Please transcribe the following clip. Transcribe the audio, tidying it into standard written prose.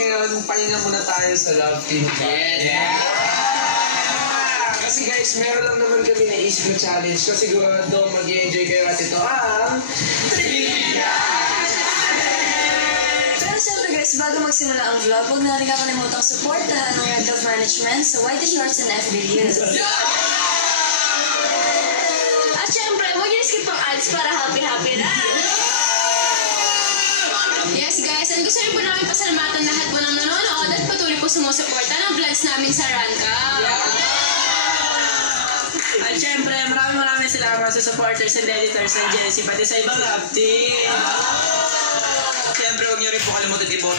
ngayon, pahinga muna tayo sa Love Team. Yeah! Kasi guys, meron lang naman kami naisip na challenge na sigurado mag-i-enjoy kayo at ito ang Trivia Challenge! Pero syempre guys, bago magsimula ang vlog, huwag na rin kakalimutang supportahan ng Red Dove Management sa Whitey Shorts and FB Reels. At syempre, huwag niyo skip ang ads para happy-happy na. Yes guys, and gusto rin po namin pasalamatan lahat po ng nanonood at patuloy po sumusuporta ng vlogs namin sa Ranka. At syempre, maraming salamat sa supporters and editors ng Jessie, pati sa ibang love team. Syempre, huwag niyo rin po kalimutan i-vote